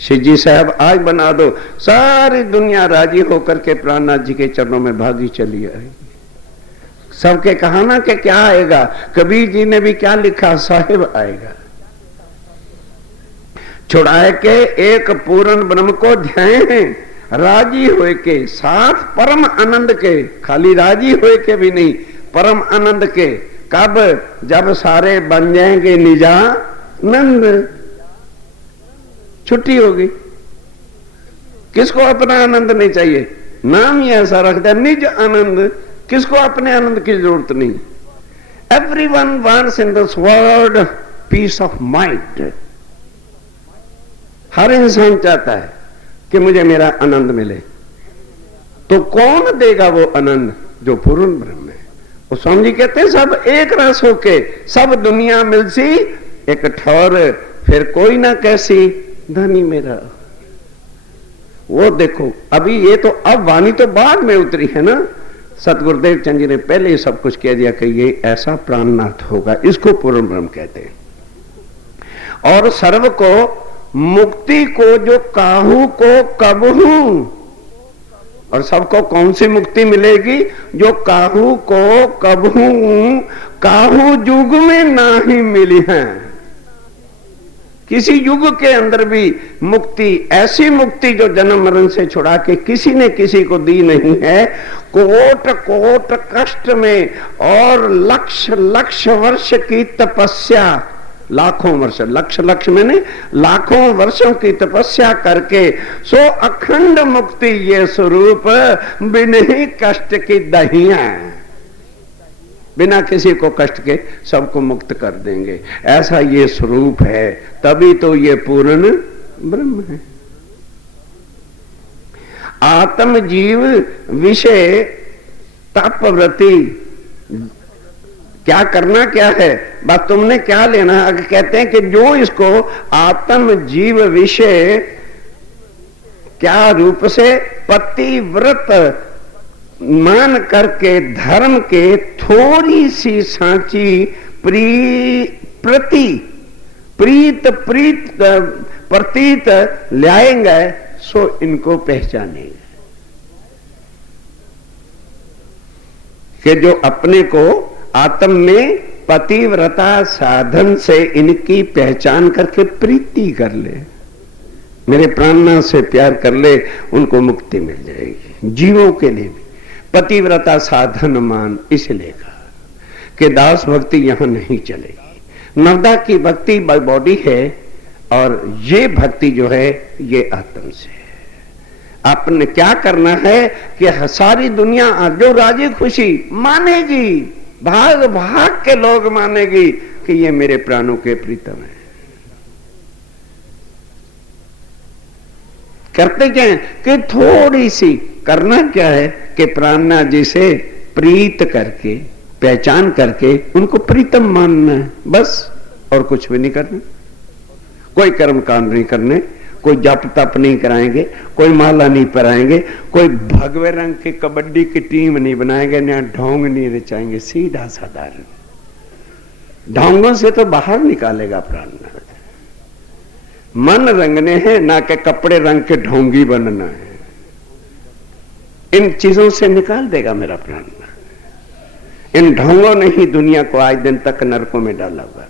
शिव जी साहब आज बना दो, सारी दुनिया राजी होकर के प्राणनाथ जी के चरणों में भागी चली आएगी। सबके कहाना के क्या आएगा? कबीर जी ने भी क्या लिखा? साहिब आएगा। छुड़ाए के एक पूर्ण ब्रह्म को ध्यान राजी होए के, साथ परम आनंद के, खाली राजी होए के भी नहीं, परम आनंद के। कब? जब सारे बन जाएंगे निजानंद, छुट्टी होगी। किसको अपना आनंद नहीं चाहिए? नाम ही ऐसा रखता है निज आनंद। किसको अपने आनंद की जरूरत नहीं? Everyone wants in this world peace of mind. हर इंसान चाहता है कि मुझे मेरा आनंद मिले। तो कौन देगा वो आनंद? जो पूर्ण ब्रह्म है। वो स्वामी जी कहते हैं सब एक रस होके, सब दुनिया मिलसी एक ठौर, फिर कोई ना कैसी धनी मेरा। वो देखो, अभी ये तो अब वाणी तो बाद में उतरी है ना। सतगुरुदेव चंद जी ने पहले ही सब कुछ कह दिया कि ये ऐसा प्राणनाथ होगा, इसको पूर्ण ब्रह्म कहते हैं। और सर्व को मुक्ति को जो काहू को कबहू, और सबको कौन सी मुक्ति मिलेगी? जो काहू को कबहू काहू युग में ना ही मिली है। किसी युग के अंदर भी मुक्ति, ऐसी मुक्ति जो जन्म मरण से छुड़ा के किसी ने किसी को दी नहीं है। कोट कोट कष्ट में और लक्ष लक्ष वर्ष की तपस्या, लाखों वर्ष, लक्ष लक्ष मैंने लाखों वर्षों की तपस्या करके सो अखंड मुक्ति ये स्वरूप बिना ही कष्ट की दहिया, बिना किसी को कष्ट के सबको मुक्त कर देंगे, ऐसा ये स्वरूप है। तभी तो ये पूर्ण ब्रह्म है। आत्म जीव विषय तपव्रति, क्या करना क्या है? बस तुमने क्या लेना? अगर कहते हैं कि जो इसको आत्म जीव विषय क्या रूप से पतिव्रत मान करके धर्म के थोड़ी सी सांची प्रतीत लाएंगे, सो इनको पहचानेंगे कि जो अपने को आत्म में पतिव्रता साधन से इनकी पहचान करके प्रीति कर ले, मेरे प्राणनाथ से प्यार कर ले, उनको मुक्ति मिल जाएगी। जीवों के लिए भी पतिव्रता साधन मान इसलिए कहा कि दास भक्ति यहां नहीं चलेगी। नवदा की भक्ति बाय बॉडी है और ये भक्ति जो है ये आत्म से है। आपने क्या करना है कि सारी दुनिया जो राजी खुशी मानेगी, भाग भाग के लोग मानेगी कि ये मेरे प्राणों के प्रीतम है। करते क्या है कि थोड़ी सी करना क्या है कि प्राणनाथ जी से प्रीत करके पहचान करके उनको प्रीतम मानना है बस, और कुछ भी नहीं करना। कोई कर्म कांड नहीं करने, कोई जप तप नहीं कराएंगे, कोई माला नहीं पहराएंगे, कोई भगवे रंग की कबड्डी की टीम नहीं बनाएंगे, ना ढोंग नहीं रचाएंगे। सीधा साधारण ढोंगों से तो बाहर निकालेगा प्राणनाथ। मन रंगने हैं ना कि कपड़े रंग के ढोंगी बनना है। इन चीजों से निकाल देगा मेरा प्राणनाथ। इन ढोंगों ने ही दुनिया को आज दिन तक नरकों में डाला हुआ था।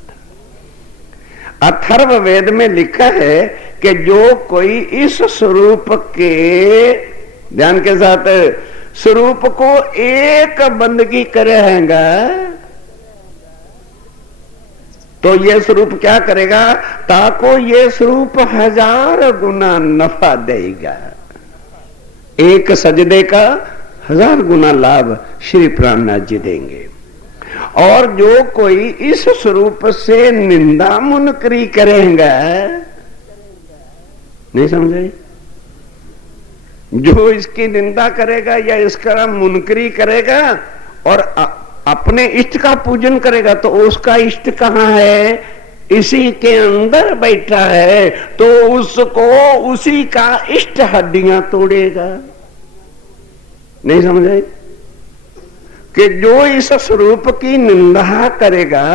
अथर्व वेद में लिखा है कि जो कोई इस स्वरूप के, ध्यान के साथ, स्वरूप को एक बंदगी करेगा तो ये स्वरूप क्या करेगा, ताको ये स्वरूप 1000 गुना नफा देगा। एक सजदे का 1000 गुना लाभ श्री प्राणनाथ जी देंगे। और जो कोई इस स्वरूप से निंदा मुनकरी करेगा, नहीं समझे, जो इसकी निंदा करेगा या इसका मुनकरी करेगा और अपने इष्ट का पूजन करेगा, तो उसका इष्ट कहां है, इसी के अंदर बैठा है, तो उसको उसी का इष्ट हड्डियां तोड़ेगा। नहीं समझे कि जो इस स्वरूप की निंदा करेगा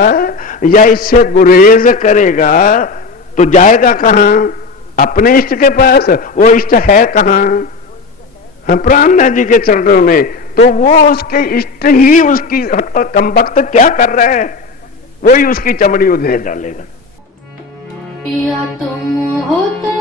या इससे गुरेज करेगा तो जाएगा कहां, अपने इष्ट के पास। वो इष्ट है कहां, प्राणनाथ जी के चरणों में। तो वो उसके इष्ट ही उसकी कम वक्त क्या कर रहा है, वही उसकी चमड़ी उधेड़ डालेगा। या तुम हो तो